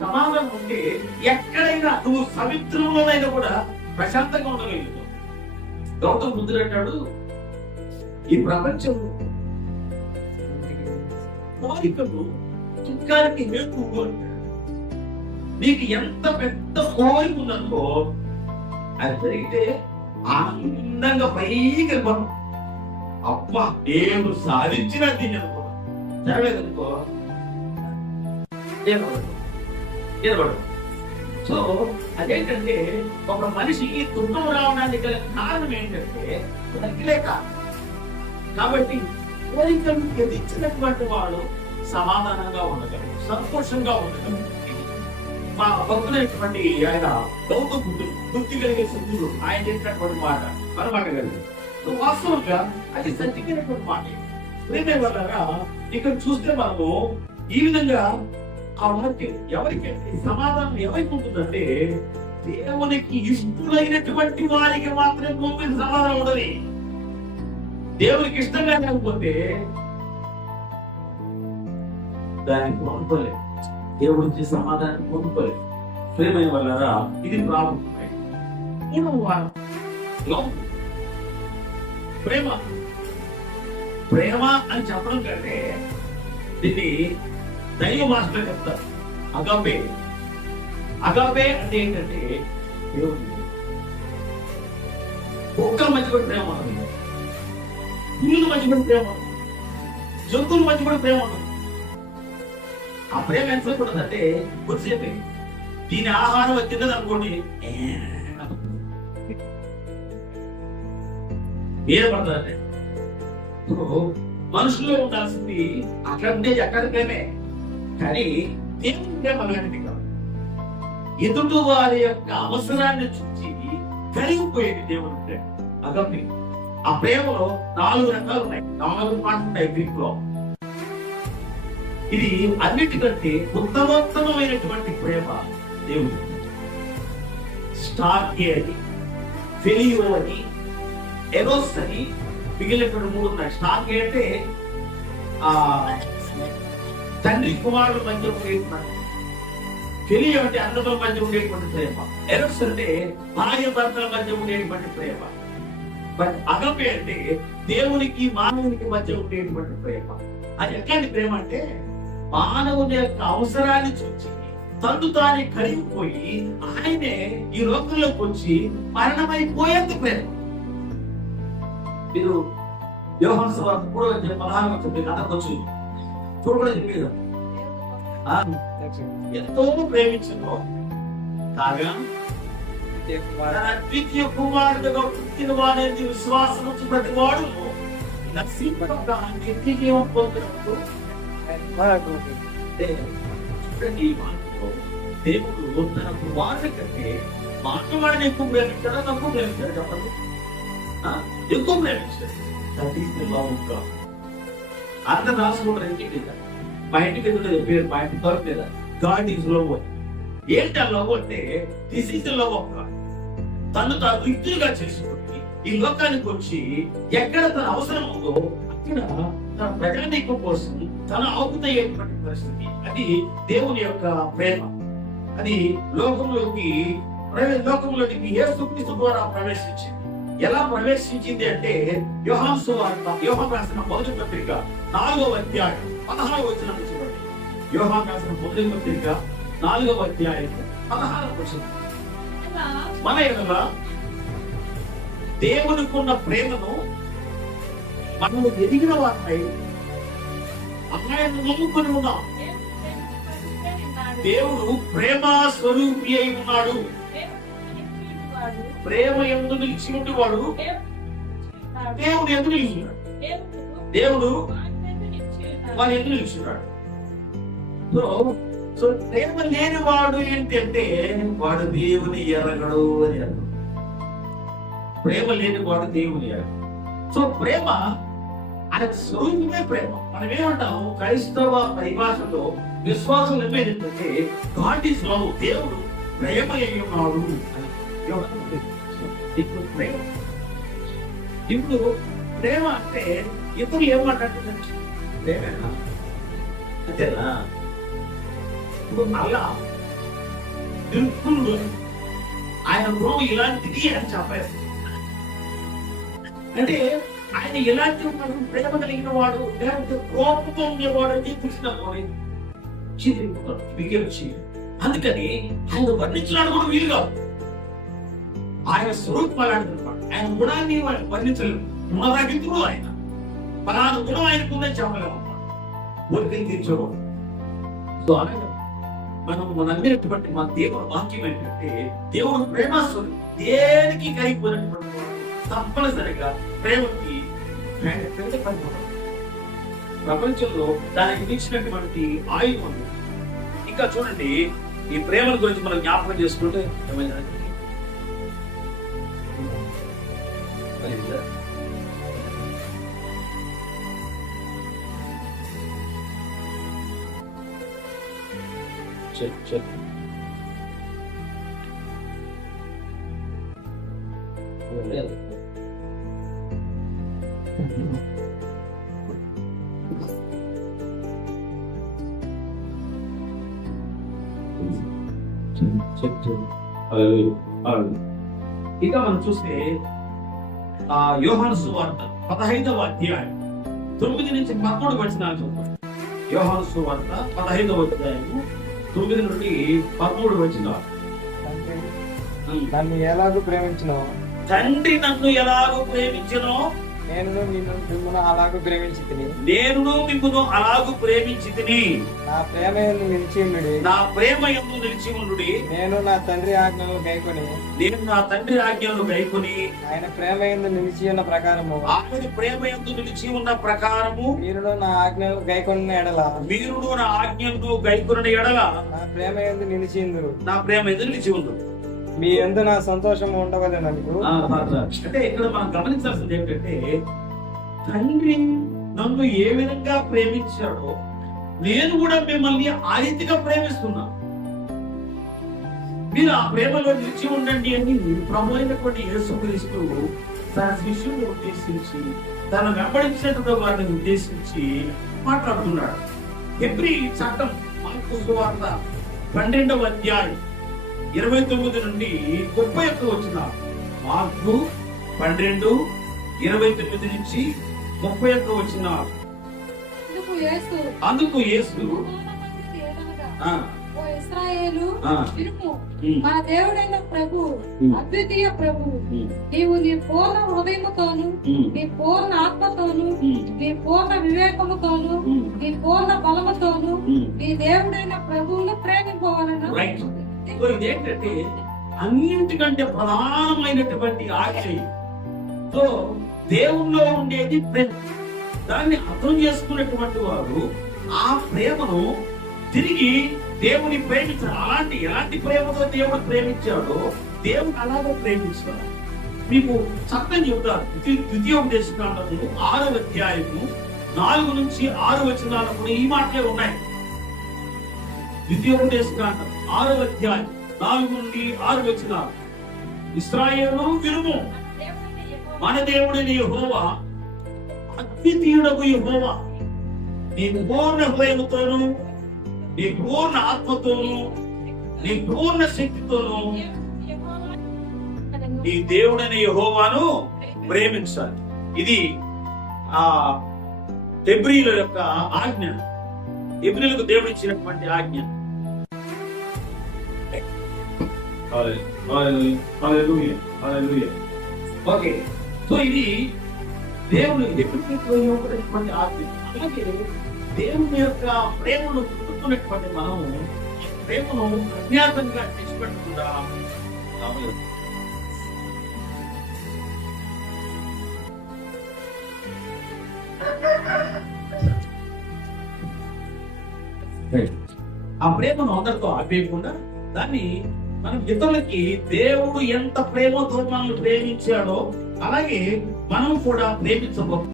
సమాధానం ఉంటే ఎక్కడైనా నువ్వు సముద్రంలోనైనా కూడా ప్రశాంతంగా ఉండగలుగుతావు. గౌతమ బుద్ధుడు అంటాడు, ఈ ప్రపంచం కోరికలు దుఃఖానికి హేతువు అంటాడు. నీకు ఎంత పెద్ద కోరిక ఉందనుకో, అది జరిగితే ఆనందంగా పైకి వెళ్ళిపోతాం. అబ్బా నేను సాధించిన దీన్ని అనుకో, జరగలేదనుకో నిలబడు. సో అదేంటంటే ఒక మనిషికి దుఃఖం రావడానికి గల కారణం ఏంటంటే తగ్గిలేక. కాబట్టి కోరికలు ఎదించినటువంటి వాడు సమాధానంగా ఉండగలరు, సంతోషంగా ఉండగలరు. మా భక్తులైనటువంటి ఆయన గౌతమ బుద్ధుడు, బుద్ధి కలిగే సిద్ధుడు, ఆయన చెప్పినటువంటి మాట మన మాట కలిగి వాస్తవంగా అది సత్యమైనటువంటి మాట. ప్రేమ వల్ల ఇక్కడ చూస్తే మనము ఈ విధంగా ఆ వాక్యం ఎవరికి సమాధానం ఎవరికి ఉంటుందంటే, దేవునికి ఇష్టమైనటువంటి వారికి మాత్రమే భూమి సమాధానం ఉండదు. దేవునికి ఇష్టంగా లేకపోతే దానికి పొందుకోలేదు, దేవుడికి సమాధానం పొందుకోలేదు. ప్రేమ వల్ల ఇది ప్రాబ్లం. ప్రేమ ప్రేమ అని చెప్పడం కంటే దీన్ని దైవ భాషలో చెప్తారు అగాపే. అగాపే అంటే ఏంటంటే కుక్కల మధ్య కూడా ప్రేమ ఉంటుంది, పురుగుల మధ్య కూడా ప్రేమ ఉంటుంది, జంతువుల మధ్య కూడా ప్రేమ ఉంటుంది. ఆ ప్రేమ ఎంత కూడా అంటే కొద్దిసేపే. దీని ఆహారం తిన్నది అనుకోండి ఏర్పడతారంటే. మనుషుల్లో ఉండాల్సింది అక్కడ ఉండేది అక్కడ ప్రేమే, కానీ దేవుని ప్రేమ అలాంటిది కాదు. ఎదుటి వారి యొక్క అవసరాన్ని చూసి కలిగిపోయేది దేవుని ప్రేమ అగమ్మి. ఆ ప్రేమలో 4 రకాలు ఉన్నాయి, 4 మాటలు ఉన్నాయి గ్రీక్ లో. ఇది అన్నిటికంటే ఉత్తమోత్తమైనటువంటి ప్రేమ దేవుడు. స్టార్కే అని, ఫెలియో అని, ఎరోస్ అని, మిగిలినటువంటి 3 ఉన్నాయి. స్టార్కే అంటే ఆ తండ్రి కుమారుల మధ్య ఉండేటువంటి, ఫెలియో అంటే అన్నదల మధ్య ఉండేటువంటి ప్రేమ, ఎరోస్ అంటే భార్య భర్తల మధ్య ఉండేటువంటి ప్రేమ. బట్ అగపే అంటే దేవునికి మానవునికి మధ్య ఉండేటువంటి ప్రేమ. అది ఎట్లాంటి ప్రేమ అంటే మానవుని యొక్క అవసరాన్ని చూసి తను తానే కరిగిపోయి ఆయనే ఈ లోకంలోకి వచ్చి మరణమైపోయేంత ప్రేమ. మీరు యోహాను సువార్త 3:16 కథకొచ్చు చూడలేదు. ఎంతో ప్రేమించిందో కాగా ద్వితీయ కుమారుడుగా పుట్టిన వాడేది విశ్వాసం ప్రతి వాడు నిత్యజీవం పొందినప్పుడు దేవుడు తన కుమారుడి కంటే మానవాడిని ఎక్కువ ప్రేమించాడా తక్కువ ప్రేమించాడు చెప్పండి? ఎక్కువ ప్రేమించాడు. అందరు రాసుకుంటారు ఇంటికి, మా ఇంటికి ఎదురు పేరు, మా ఇంటి తరపు లేదా గాడ్ ఈజ్ లవ్. ఏంటి ఆ లవ్ అంటే this is love of God. తను తాను యుక్తులుగా చేసుకుని ఈ లోకానికి వచ్చి ఎక్కడ తన అవసరం ఉందో అక్కడ తన ప్రజానీకం కోసం తన ఆవుతయ్యేటువంటి పరిస్థితి. అది దేవుని యొక్క ప్రేమ. అది లోకంలోకి యేసుక్రీస్తు ద్వారా ప్రవేశించింది. ఎలా ప్రవేశించింది అంటే యోహాను సువార్త, యోహాను రాసిన మొదటి పత్రిక 4వ అధ్యాయం 16వ వచనం చూడండి. యోహాను రాసిన మొదటి పత్రిక 4వ అధ్యాయం 16వ వచనం. మన ఎడల దేవునికున్న ప్రేమను మనము ఎదిగిన వారిపై ఆయన నమ్ముకొని ఉన్నాం. దేవుడు ప్రేమ స్వరూపి అయి ఉన్నాడు. ప్రేమ ఎందు నిలిచి ఉండేవాడు దేవుడు ఎందు నిలిచినాడు. దేవుడు వాడు ఎందు నిలిచినాడు. సో ప్రేమ లేని వాడు ఏంటంటే వాడు దేవుని ఎరగడు అని అర్థం. ప్రేమ లేని వాడు దేవుని ఎరగడు. సో ప్రేమ ఆయన స్వరూపమే ప్రేమ. మనం ఏమంటాం క్రైస్తవ పరిభాషలో విశ్వాసం ఏంటంటే గాడ్ ఈజ్ లవ్, దేవుడు ప్రేమ అయి ఉన్నాడు అని. ప్రేమ ఇప్పుడు ప్రేమ అంటే ఇతరులు ఏమంటారు? ప్రేమేనా అంతేనా? ఇప్పుడు అలా నిర్గుణుడు, ఆయన గుణం ఇలాంటిది అని చెప్పారు. అంటే ఆయన ఎలాంటి వాడు, ప్రేమ కలిగిన వాడు, లేకపోతే కోపంతో ఉండేవాడు అని చూసినాడు. అందుకని ఆయన వర్ణించడానికి కూడా వీలు కాదు. ఆయన స్వరూపం అలాంటిదన్నమాట. ఆయన గుణాన్ని వర్ణించలేము. గుణరాగింతుడు ఆయన, పలానా గుణం ఆయనకుందని చెప్పలేము అన్నమాట. ఊరికి తీర్చడం. సో అలాగే మనం నమ్మినటువంటి మన దేవుడు వాక్యం ఏంటంటే, దేవుడు ప్రేమస్వరూపి, దేనికి కరిగిపోయినటువంటి తప్పనిసరిగా ప్రేమకి ప్రపంచంలో దానికి మించినటువంటి ఆయుధం. ఇంకా చూడండి, ఈ ప్రేమల గురించి మనం జ్ఞాపకం చేసుకుంటే ఇక మనం చూస్తే యోహాను సువార్త 15వ అధ్యాయం 9 నుంచి 13 వచనాలు చూద్దాం. యోహాను సువార్త 15వ అధ్యాయం 9 నుండి 13 వచనాలు. నన్ను ఎలాగూ ప్రేమించినో, తండ్రి నన్ను ఎలాగూ ప్రేమించినో నేను మిమ్మల్ని అలాగూ ప్రేమించితిని. నేను మిమ్మును అలాగూ ప్రేమించితిని. నా ప్రేమ యందు నిలిచి ఉండుడి. నా ప్రేమ యందు నిలిచి ఉండుడి. నేను నా తండ్రి ఆజ్ఞలను గైకొని, నేను నా తండ్రి ఆజ్ఞలను గైకొని, ఆయన ప్రేమ యందు నిలిచి ఉన్న ప్రకారము, ఆయన ప్రేమ యందు నిలిచి ఉన్న ప్రకారము మీరును నా ఆజ్ఞలు గైకొన్న ఎడల, మీరును నా ఆజ్ఞలను గైకొన్న ఎడల నా ప్రేమ యందు నిలిచి ఉందురు. నా ప్రేమ యందు నిలిచి ఉండు. మీ యందు నా సంతోషం ఉండవలెనని. అంటే ఇక్కడ మనం గమనించాల్సింది ఏంటంటే, తండ్రి నన్ను ఏ విధంగా ప్రేమించాడో నేను కూడా మిమ్మల్ని ఆ రీతిగా ప్రేమిస్తున్నాను. మీరు ఆ ప్రేమలో నిలిచి ఉండండి అని ప్రభు అయినటువంటి యేసుక్రీస్తు తన శిష్యులను ఉద్దేశించి, తను వెంబడించినటువంటి వారిని ఉద్దేశించి మాట్లాడుతున్నాడు. హెబ్రీ చట్టం మార్కు సువార్త 12వ అధ్యాయం 29 నుండి 31 వచనాలు. మార్కు 12:29 నుంచి 31 వచనాలు. అందుకు యేసు ఇశ్రాయేలు వినుము, మన దేవుడైన ప్రభు అద్వితీయ ప్రభు, నీవు నీ పూర్ణ హృదయముతోను, నీ పూర్ణ ఆత్మతోను, నీ పూర్ణ వివేకముతోను, నీ పూర్ణ బలముతోను నీ దేవుడైన ప్రభువును ప్రేమింపవలెను. ఇదేంటంటే అన్నింటికంటే ప్రధానమైనటువంటి ఆజ్ఞ. సో దేవుల్లో ఉండేది ప్రేమ. దాన్ని అర్థం చేసుకున్నటువంటి వారు ఆ ప్రేమను తిరిగి దేవుని ప్రేమించారు. ఎలాంటి ప్రేమతో దేవుడు ప్రేమించాడో దేవుడు అలాగే ప్రేమించాడు. మీకు చక్కని చెబుతారు. ద్వితీయోపదేశకాండము 6వ అధ్యాయము 4 నుంచి 6 వచనాలు కూడా ఈ మాటలే ఉన్నాయి. ద్వితీయోపదేశకాండం 6వ అధ్యాయం 4 నుండి 6 వచనాలు. ఇశ్రాయేలు వినుము, మన దేవుడైన యెహోవా అద్వితీయుడగు యెహోవా, నీ పూర్ణ హృదయముతోను, నీ పూర్ణ ఆత్మతోను, నీ పూర్ణ శక్తితోను నీ దేవుడైన యెహోవాను ప్రేమించాలి. ఇది ఆ హెబ్రీయుల యొక్క ఆజ్ఞ. హెబ్రీయులకు దేవుడు ఇచ్చినటువంటి ఆజ్ఞ. ఓకే, సో ఇది దేవుడు ఇవ్వబడినటువంటి ఆజ్ఞ. అలాగే దేవుని యొక్క ప్రేమను పుట్టుకున్నటువంటి మనము ప్రేమను అజ్ఞాతంగా తెచ్చిపెట్టకుండా ఆ ప్రేమను అందరితో ఆపేయకుండా దాన్ని మనం ఇతరులకి దేవుడు ఎంత ప్రేమతో మనల్ని ప్రేమించాడో అలాగే మనం కూడా ప్రేమించబో